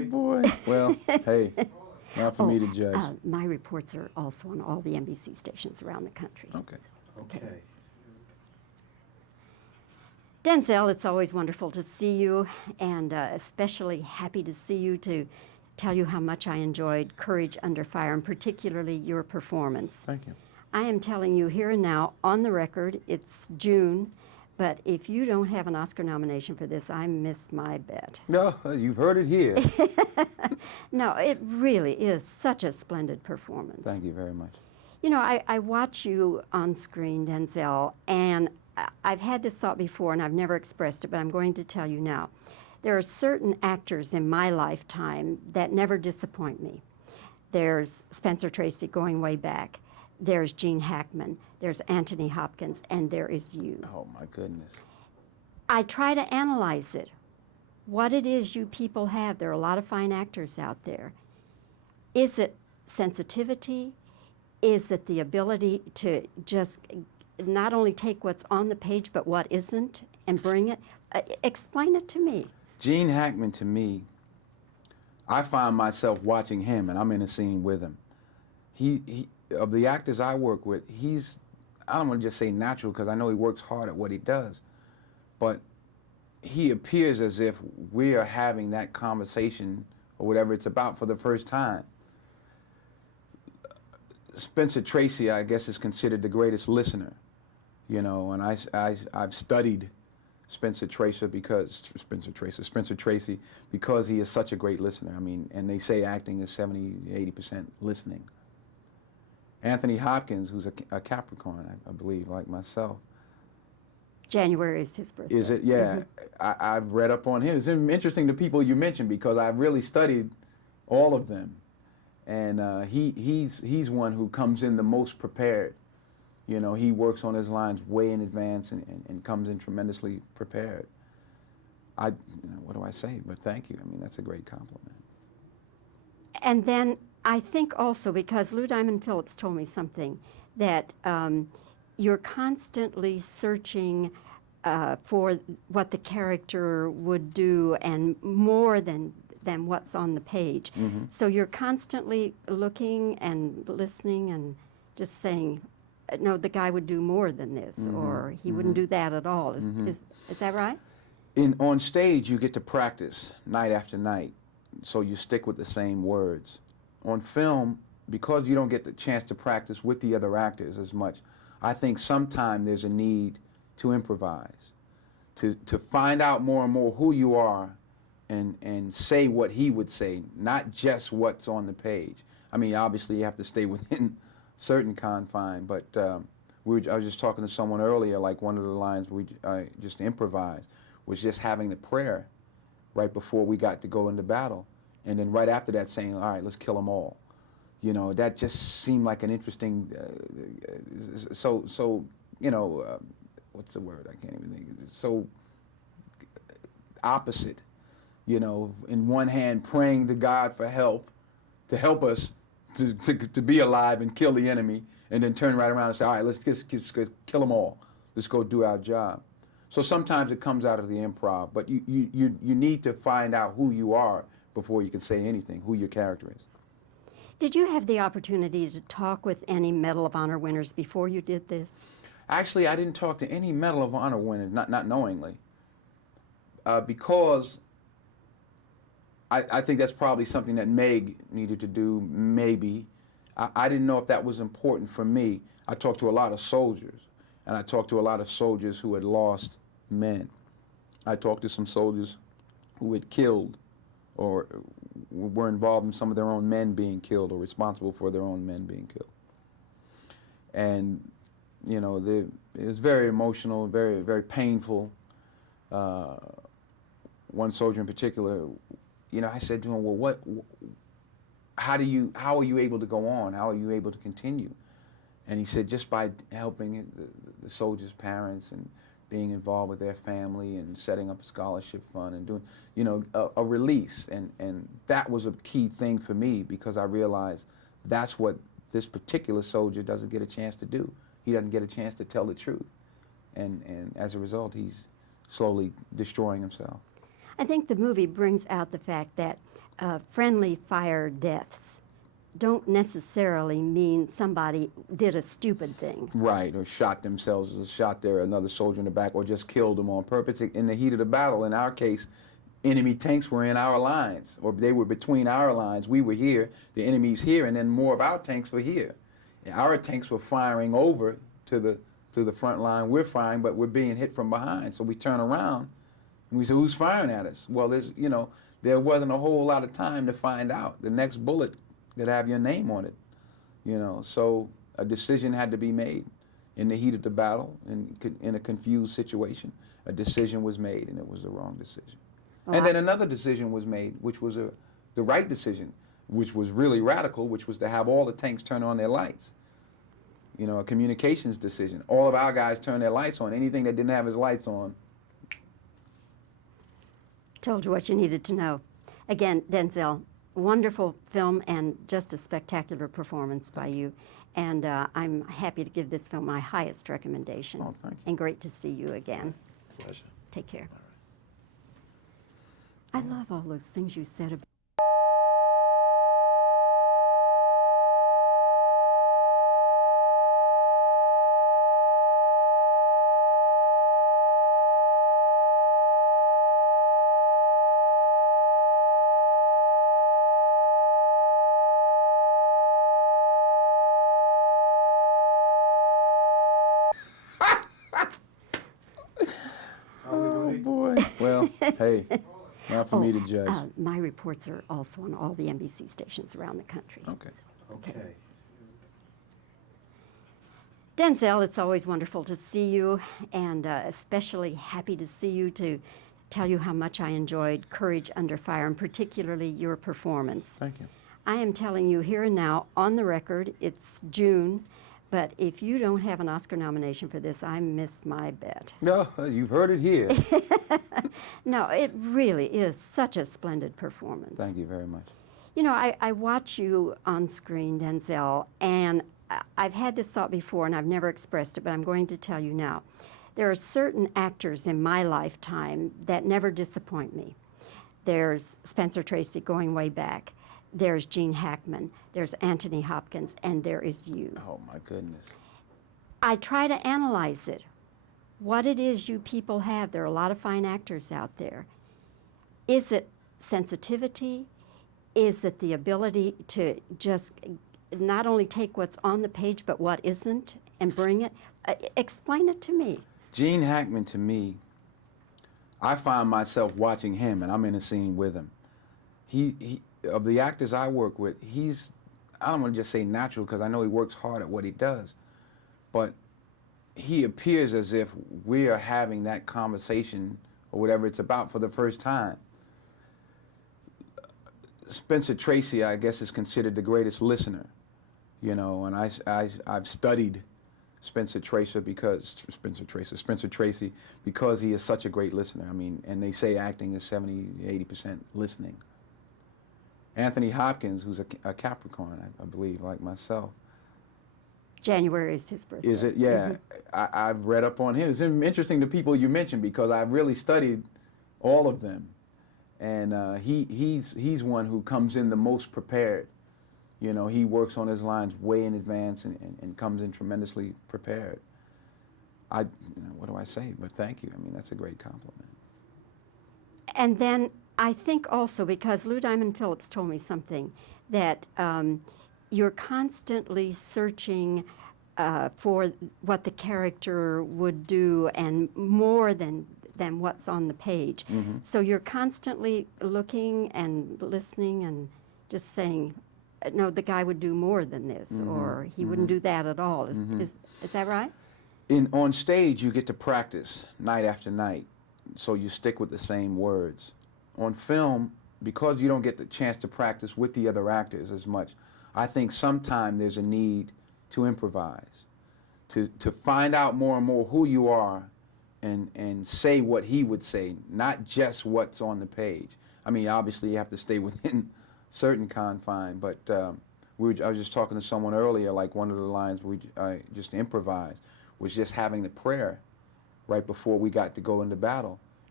Oh, boy. Well, hey, not for me to judge. My reports are also on all the NBC stations around the country. Okay. Okay. Denzel, it's always wonderful to see you, and especially happy to see you to tell you how much I enjoyed Courage Under Fire, and particularly your performance. Thank you. I am telling you here and now, on the record, it's June, but if you don't have an Oscar nomination for this, I missed my bet. No, you've heard it here. No, it really is such a splendid performance. Thank you very much. You know, I watch you on screen, Denzel, and I've had this thought before, and I've never expressed it, but I'm going to tell you now. There are certain actors in my lifetime that never disappoint me. There's Spencer Tracy, going way back. There's Gene Hackman. There's Anthony Hopkins, and there is you. Oh, my goodness. I try to analyze it, what it is you people have. There are a lot of fine actors out there. Is it sensitivity? Is it the ability to just not only take what's on the page, but what isn't, and bring it? Explain it to me. Gene Hackman, to me, I find myself watching him, and I'm in a scene with him. He of the actors I work with, he's, I don't want to just say natural, because I know he works hard at what he does, but he appears as if we are having that conversation, or whatever it's about, for the first time. Spencer Tracy, I guess, is considered the greatest listener, you know, and I've studied Spencer Tracy because he is such a great listener. I mean, and they say acting is 70–80% listening. Anthony Hopkins, who's a Capricorn, I believe, like myself. January is his birthday. Is it? Yeah. I've read up on him. It's interesting, the people you mentioned, because I've really studied all of them. And he's one who comes in the most prepared. You know, he works on his lines way in advance and comes in tremendously prepared. What do I say? But thank you. I mean, that's a great compliment. And then I think also, because Lou Diamond Phillips told me something, that you're constantly searching for what the character would do, and more than what's on the page. Mm-hmm. So you're constantly looking and listening and just saying, no, the guy would do more than this, Mm-hmm. or he wouldn't do that at all. Is that right? On stage, you get to practice night after night, so you stick with the same words. On film, because you don't get the chance to practice with the other actors as much, I think sometimes there's a need to improvise, to find out more and more who you are, and say what he would say, not just what's on the page. I mean, obviously you have to stay within certain confine, but I was just talking to someone earlier, like one of the lines I just improvised was just having the prayer right before we got to go into battle, and then right after that saying, all right, let's kill them all. You know, that just seemed like an interesting, you know, what's the word? I can't even think. So opposite, you know, in one hand praying to God for help, to help us to be alive and kill the enemy, and then turn right around and say, all right, let's just kill them all. Let's go do our job. So sometimes it comes out of the improv, but you need to find out who you are before you can say anything, who your character is. Did you have the opportunity to talk with any Medal of Honor winners before you did this? Actually, I didn't talk to any Medal of Honor winners, not knowingly, because I think that's probably something that Meg needed to do, maybe. I didn't know if that was important for me. I talked to a lot of soldiers, and I talked to a lot of soldiers who had lost men. I talked to some soldiers who had killed or were involved in some of their own men being killed or responsible for their own men being killed. And, you know, it was very emotional, very, very painful. One soldier in particular, you know, I said to him, well, how are you able to go on? How are you able to continue? And he said, just by helping the soldiers' parents and being involved with their family and setting up a scholarship fund and doing, you know, a release. And that was a key thing for me, because I realized that's what this particular soldier doesn't get a chance to do. He doesn't get a chance to tell the truth. And as a result, he's slowly destroying himself. I think the movie brings out the fact that friendly fire deaths don't necessarily mean somebody did a stupid thing. Right, or shot themselves, or shot another soldier in the back, or just killed them on purpose in the heat of the battle. In our case, enemy tanks were in our lines, or they were between our lines. We were here, the enemy's here, and then more of our tanks were here. And our tanks were firing over to the front line. We're firing, but we're being hit from behind. So we turn around and we say, who's firing at us? Well, there wasn't a whole lot of time to find out. The next bullet could have your name on it, So a decision had to be made in the heat of the battle, in a confused situation. A decision was made, and it was the wrong decision. Well, and then another decision was made, which was the right decision, which was really radical, which was to have all the tanks turn on their lights. A communications decision. All of our guys turned their lights on. Anything that didn't have his lights on. Told you what you needed to know. Again, Denzel, wonderful film and just a spectacular performance by you. And I'm happy to give this film my highest recommendation. Oh, thank you. And great to see you again. Pleasure. Take care. I love all those things you said about Oh, boy. Well, hey, not for me to judge. my reports are also on all the NBC stations around the country. Okay. Okay. Denzel, it's always wonderful to see you, and especially happy to see you to tell you how much I enjoyed Courage Under Fire, and particularly your performance. Thank you. I am telling you here and now, on the record, it's June, but if you don't have an Oscar nomination for this, I miss my bet. No, you've heard it here. No, it really is such a splendid performance. Thank you very much. I watch you on screen, Denzel, and I've had this thought before, and I've never expressed it, but I'm going to tell you now. There are certain actors in my lifetime that never disappoint me. There's Spencer Tracy, going way back. There's Gene Hackman. There's Anthony Hopkins, and there is you. Oh, my goodness. I try to analyze it, what it is you people have. There are a lot of fine actors out there. Is it sensitivity? Is it the ability to just not only take what's on the page, but what isn't, and bring it? Explain it to me. Gene Hackman, to me, I find myself watching him, and I'm in a scene with him. He of the actors I work with, I don't want to just say natural, because I know he works hard at what he does, but he appears as if we are having that conversation, or whatever it's about, for the first time. Spencer Tracy, I guess, is considered the greatest listener, and I've studied Spencer Tracy because he is such a great listener. I mean, and they say acting is 70–80% listening. Anthony Hopkins, who's a Capricorn, I believe, like myself. January is his birthday. Is it? Yeah. Mm-hmm. I've read up on him. It's interesting, the people you mentioned, because I've really studied all of them. And he's one who comes in the most prepared. He works on his lines way in advance and comes in tremendously prepared. What do I say? But thank you. I mean, that's a great compliment. And then I think also, because Lou Diamond Phillips told me something, that you're constantly searching for what the character would do, and more than what's on the page. Mm-hmm. So you're constantly looking and listening and just saying, no, the guy would do more than this, mm-hmm. or he mm-hmm. wouldn't do that at all. Is that right? On stage, you get to practice night after night, so you stick with the same words. On film, because you don't get the chance to practice with the other actors as much, I think sometimes there's a need to improvise, to find out more and more who you are, and say what he would say, not just what's on the page. I mean, obviously you have to stay within certain confine, but I was just talking to someone earlier, like one of the lines I just improvised was just having the prayer right before we got to go into battle.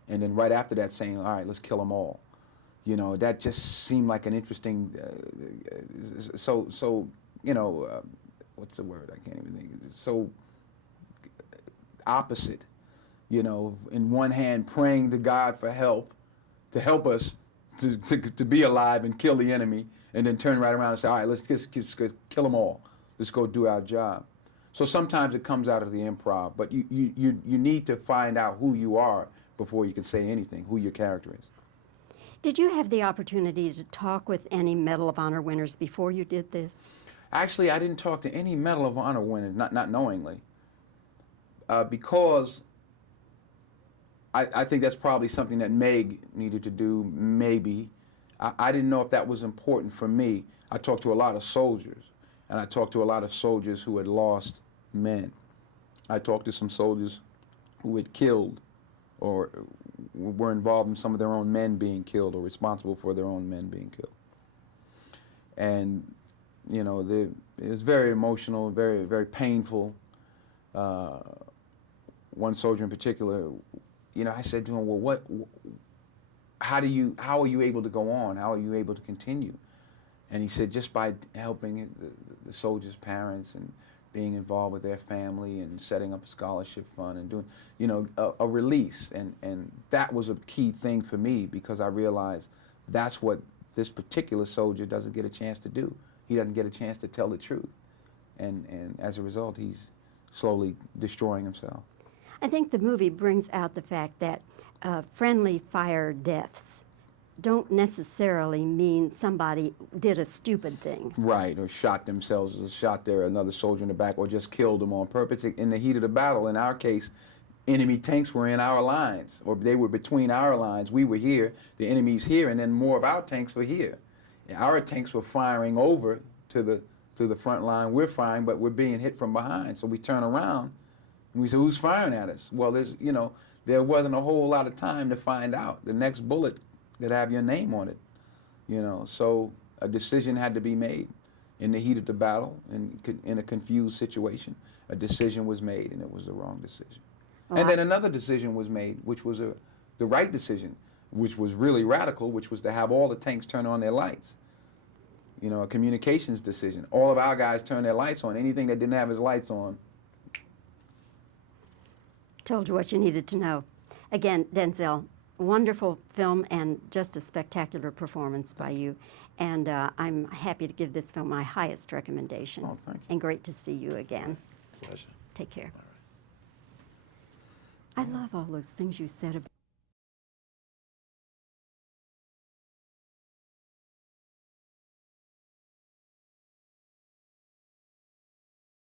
and then right after that saying, all right, let's kill them all. You know, that just seemed like an interesting, what's the word? I can't even think. So opposite, you know, in one hand praying to God for help, to help us to be alive and kill the enemy, and then turn right around and say, all right, let's just kill them all. Let's go do our job. So sometimes it comes out of the improv, but you need to find out who you are before you can say anything, who your character is. Did you have the opportunity to talk with any Medal of Honor winners before you did this? Actually, I didn't talk to any Medal of Honor winners, not knowingly, because I think that's probably something that Meg needed to do, maybe. I didn't know if that was important for me. I talked to a lot of soldiers, and I talked to a lot of soldiers who had lost men. I talked to some soldiers who had killed or were involved in some of their own men being killed or responsible for their own men being killed. And, you know, it was very emotional, very, very painful. One soldier in particular, you know, I said to him, well, how are you able to go on? How are you able to continue? And he said, just by helping the soldiers' parents and being involved with their family and setting up a scholarship fund and doing, you know, a release. And that was a key thing for me, because I realized that's what this particular soldier doesn't get a chance to do. He doesn't get a chance to tell the truth. And as a result, he's slowly destroying himself. I think the movie brings out the fact that friendly fire deaths don't necessarily mean somebody did a stupid thing. Right, or shot themselves, or shot another soldier in the back, or just killed them on purpose in the heat of the battle. In our case, enemy tanks were in our lines, or they were between our lines. We were here, the enemy's here, and then more of our tanks were here. And our tanks were firing over to the front line. We're firing, but we're being hit from behind. So we turn around, and we say, who's firing at us? Well, there wasn't a whole lot of time to find out. The next bullet that have your name on it, you know. So a decision had to be made in the heat of the battle, in a confused situation. A decision was made, and it was the wrong decision. And then another decision was made, which was the right decision, which was really radical, which was to have all the tanks turn on their lights. You know, a communications decision. All of our guys turned their lights on. Anything that didn't have his lights on. Told you what you needed to know. Again, Denzel, wonderful film and just a spectacular performance by you. And I'm happy to give this film my highest recommendation. Oh, thank you. And great to see you again. Pleasure. Take care. All right. I love all those things you said about